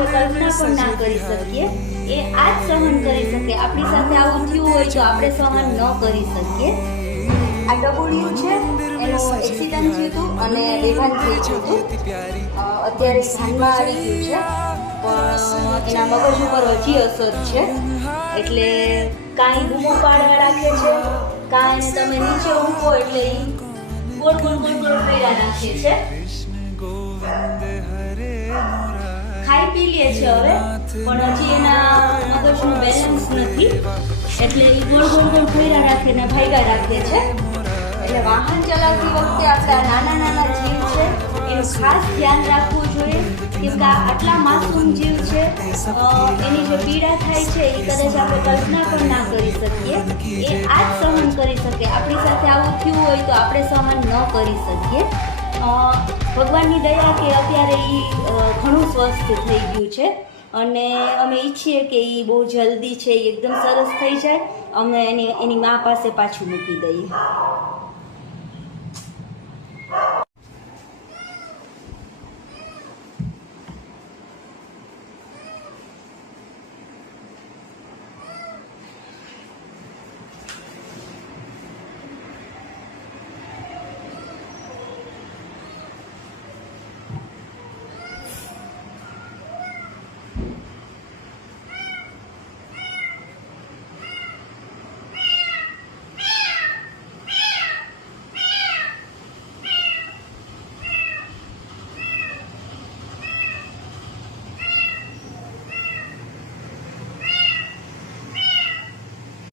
આપણે કલ્પના પણ ના કરી શકીએ એ આ જ સહન કરી શકે. આપણી સાથે આવું થયું હોય તો આપણે સહન ન કરી શકીએ. આ ટબુડિયું છે એનું એક્સિડન્ટ થયું હતું અને બેભાન થઈ ગયું હતું. અત્યારે ધ્યાનમાં આવી ગયું છે પણ એના મગજ ઉપર હજી અસર છે. એટલે કાંઈ બૂમો પાડવા રાખે છે, કાંઈ તમે નીચે ઊંઘો એટલે એ ગોળ ગોળ ગોળ ગોળ ફેરા નાખે છે. ખાઈ પી લે છે હવે પણ હજી એના મગજનું બેલેન્સ નથી એટલે એ ગોળ ગોળ ગોળ ફેરા રાખે ને ભાગ્યા રાખે છે. એટલે વાહન ચલાવતી વખતે આપણા નાના નાના જીવ છે એનું ખાસ ધ્યાન રાખવું જોઈએ કેમ કે આટલા માસૂમ જીવ છે. એની જે પીડા થાય છે એ કદાચ આપણે કલ્પના પણ ના કરી શકીએ. એ આ જ સહન કરી શકે. આપણી સાથે આવું થયું હોય તો આપણે સહન ન કરી શકીએ. ભગવાનની દયા કે અત્યારે એ ઘણું સ્વસ્થ થઈ ગયું છે અને અમે ઈચ્છીએ કે એ બહુ જલ્દી છે એકદમ સરસ થઈ જાય, અમે એની મા પાસે પાછું મૂકી દઈએ.